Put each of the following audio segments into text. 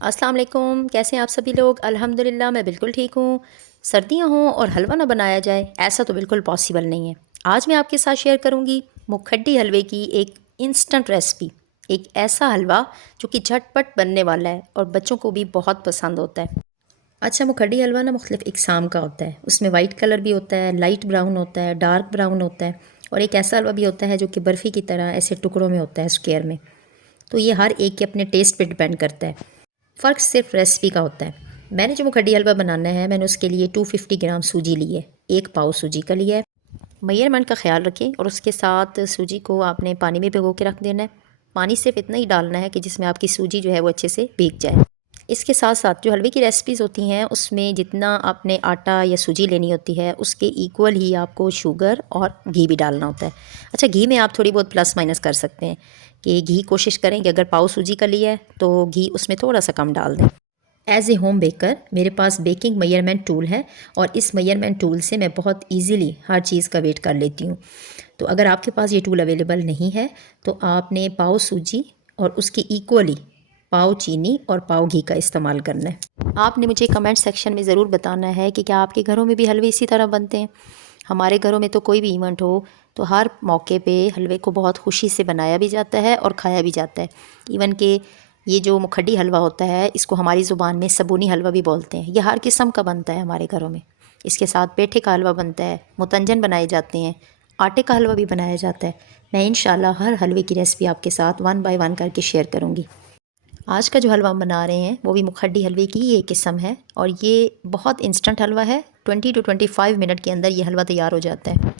अस्सलाम वालेकुम, कैसे हैं आप सभी लोग। अल्हम्दुलिल्लाह मैं बिल्कुल ठीक हूँ। सर्दियाँ हों और हलवा ना बनाया जाए, ऐसा तो बिल्कुल पॉसिबल नहीं है। आज मैं आपके साथ शेयर करूँगी मुखड्डी हलवे की एक इंस्टेंट रेसिपी। एक ऐसा हलवा जो कि झटपट बनने वाला है और बच्चों को भी बहुत पसंद होता है। अच्छा, मुखड्डी हलवा ना मुख्तलिफ इकसाम का होता है। उसमें वाइट कलर भी होता है, लाइट ब्राउन होता है, डार्क ब्राउन होता है, और एक ऐसा हलवा भी होता है जो कि बर्फ़ी की तरह ऐसे टुकड़ों में होता है, स्क्वायर में। तो ये हर एक के अपने टेस्ट पे डिपेंड करता है। फ़र्क सिर्फ रेसिपी का होता है। मैंने जो मुखड्डी हलवा बनाना है, मैंने उसके लिए 250 ग्राम सूजी ली है, 1 पाव सूजी का लिया है। मेजरमेंट का ख्याल रखें और उसके साथ सूजी को आपने पानी में भिगो के रख देना है। पानी सिर्फ इतना ही डालना है कि जिसमें आपकी सूजी जो है वो अच्छे से भीग जाए। इसके साथ साथ जो हलवे की रेसिपीज़ होती हैं उसमें जितना आपने आटा या सूजी लेनी होती है उसके इक्वल ही आपको शुगर और घी भी डालना होता है। अच्छा, घी में आप थोड़ी बहुत प्लस माइनस कर सकते हैं कि घी कोशिश करें कि अगर पाव सूजी का लिया है तो घी उसमें थोड़ा सा कम डाल दें। एज़ ए होम बेकर मेरे पास बेकिंग मेजरमेंट टूल है और इस मेजरमेंट टूल से मैं बहुत ईज़िली हर चीज़ का वेट कर लेती हूँ। तो अगर आपके पास ये टूल अवेलेबल नहीं है तो आपने पाव सूजी और उसकी इक्वली पाव चीनी और पाव घी का इस्तेमाल करना है। आपने मुझे कमेंट सेक्शन में ज़रूर बताना है कि क्या आपके घरों में भी हलवे इसी तरह बनते हैं। हमारे घरों में तो कोई भी इवेंट हो तो हर मौके पे हलवे को बहुत खुशी से बनाया भी जाता है और खाया भी जाता है। इवन के ये जो मुखड्डी हलवा होता है इसको हमारी ज़ुबान में सबूनी हलवा भी बोलते हैं। यह हर किस्म का बनता है हमारे घरों में। इसके साथ पेठे का हलवा बनता है, मुतंजन बनाए जाते हैं, आटे का हलवा भी बनाया जाता है। मैं इंशाल्लाह हर हलवे की रेसिपी आपके साथ 1 बाय 1 करके शेयर करूँगी। आज का जो हलवा हम बना रहे हैं वो भी मुखड्डी हलवे की ही एक किस्म है और ये बहुत इंस्टेंट हलवा है। 20 to 25 मिनट के अंदर ये हलवा तैयार हो जाता है।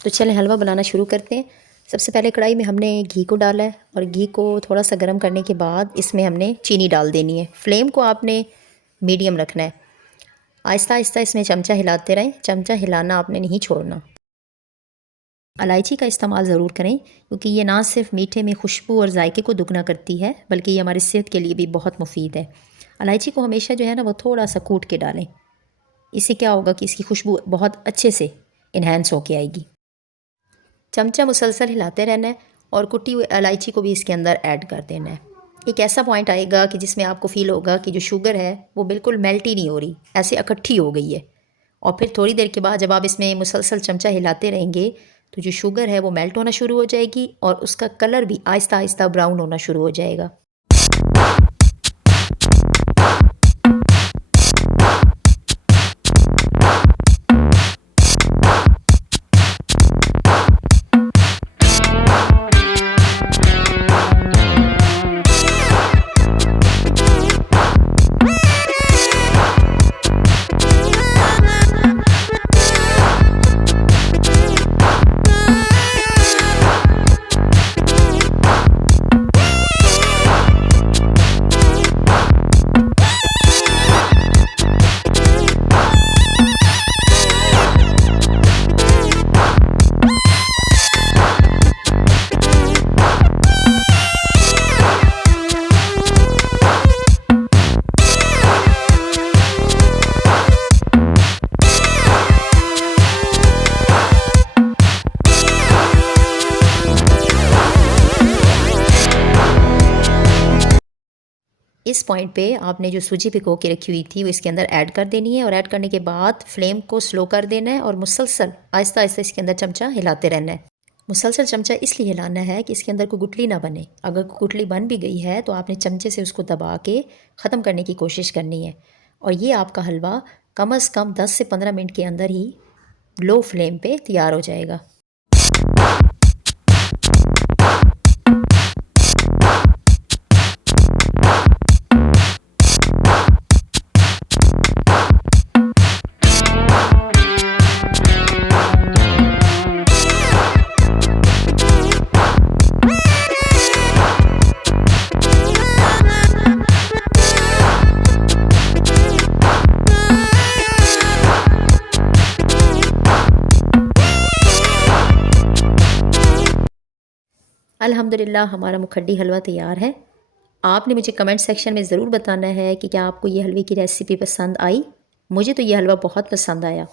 तो चलें हलवा बनाना शुरू करते हैं। सबसे पहले कढ़ाई में हमने घी को डाला है और घी को थोड़ा सा गर्म करने के बाद इसमें हमने चीनी डाल देनी है। फ्लेम को आपने मीडियम रखना है। आहिस्ता आहिस्ता इसमें चमचा हिलाते रहें, चमचा हिलाना आपने नहीं छोड़ना। इलायची का इस्तेमाल ज़रूर करें क्योंकि ये ना सिर्फ मीठे में खुशबू और जायके को दुगना करती है बल्कि ये हमारी सेहत के लिए भी बहुत मुफीद है। इलायची को हमेशा जो है ना वो थोड़ा सा कूट के डालें। इससे क्या होगा कि इसकी खुशबू बहुत अच्छे से इन्हेंस होके आएगी। चमचा मुसलसल हिलाते रहना है और कुटी हुई इलायची को भी इसके अंदर ऐड कर देना है। एक ऐसा पॉइंट आएगा कि जिसमें आपको फ़ील होगा कि जो शुगर है वो बिल्कुल मेल्ट ही नहीं हो रही, ऐसे इकट्ठी हो गई है। और फिर थोड़ी देर के बाद जब आप इसमें मुसलसल चमचा हिलाते रहेंगे तो जो शुगर है वो मेल्ट होना शुरू हो जाएगी और उसका कलर भी आहिस्ता आहिस्ता ब्राउन होना शुरू हो जाएगा। इस पॉइंट पे आपने जो सूजी भिगो के रखी हुई थी वो इसके अंदर ऐड कर देनी है और ऐड करने के बाद फ्लेम को स्लो कर देना है और मुसलसल आहिस्ता आहिस्ता इसके अंदर चमचा हिलाते रहना है। मुसलसल चमचा इसलिए हिलाना है कि इसके अंदर कोई गुठली ना बने। अगर कोई गुठली बन भी गई है तो आपने चमचे से उसको दबा के ख़त्म करने की कोशिश करनी है। और ये आपका हलवा कम अज़ कम 10 से 15 मिनट के अंदर ही लो फ्लेम पे तैयार हो जाएगा। अल्हम्दुलिल्लाह हमारा मुखड्डी हलवा तैयार है। आपने मुझे कमेंट सेक्शन में ज़रूर बताना है कि क्या आपको ये हलवे की रेसिपी पसंद आई। मुझे तो ये हलवा बहुत पसंद आया।